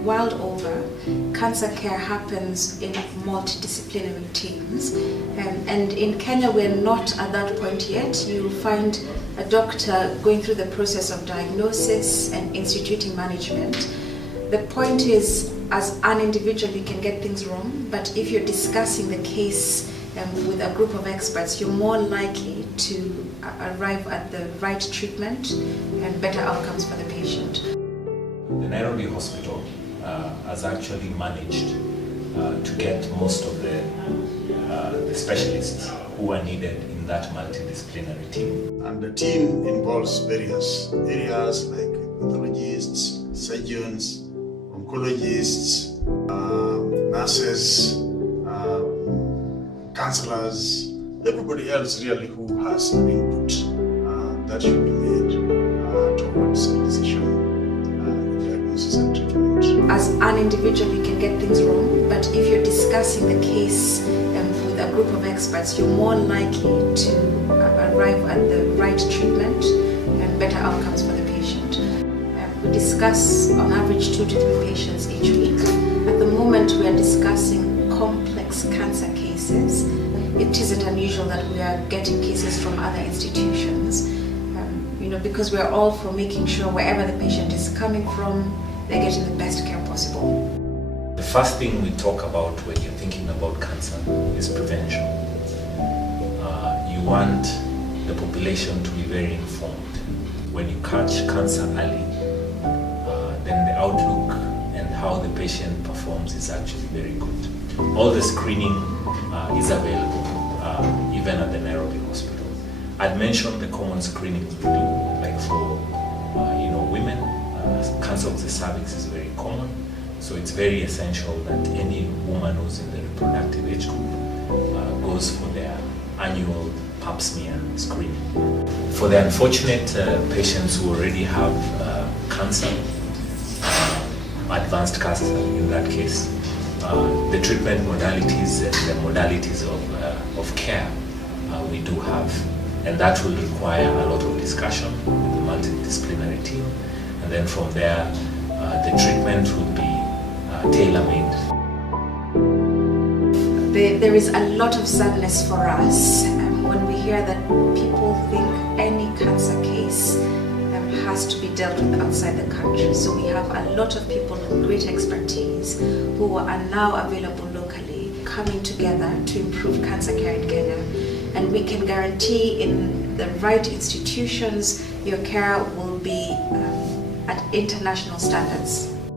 world over, cancer care happens in multi-disciplinary teams. And in Kenya, we're not at that point yet. You'll find a doctor going through the process of diagnosis and instituting management. The point is, as an individual, you can get things wrong, but if you're discussing the case with a group of experts, you're more likely to arrive at the right treatment and better outcomes for the patient. The Nairobi Hospital has actually managed to get most of the specialists who are needed in that multidisciplinary team. And the team involves various areas like pathologists, surgeons, oncologists, nurses, counselors, everybody else really who has an input that should be made towards a decision in diagnosis and treatment. As an individual, you can get things wrong, but if you're discussing the case with a group of experts, you're more likely to arrive at the right treatment and better outcomes for the patient. We discuss on average 2 to 3 patients each week. At the moment, we are discussing complex cancer cases. It isn't unusual that we are getting cases from other institutions, because we are all for making sure wherever the patient is coming from, they're getting the best care possible. The first thing we talk about when you're thinking about cancer is prevention. You want the population to be very informed. When you catch cancer early, then the outlook and how the patient performs is actually very good. All the screening is available, even at the Nairobi Hospital. I'd mentioned the common screenings we do, like for women, cancer of the cervix is very common, so it's very essential that any woman who's in the reproductive age group goes for their annual pap smear screening. For the unfortunate patients who already have cancer, advanced cancer in that case, the treatment modalities and the modalities of care we do have, and that will require a lot of discussion with the multidisciplinary team, and then from there the treatment will be tailor-made. There is a lot of sadness for us when we hear that people think any cancer case has to be dealt with outside the country. So we have a lot of people with great expertise who are now available locally, coming together to improve cancer care in Kenya. And we can guarantee in the right institutions, your care will be at international standards.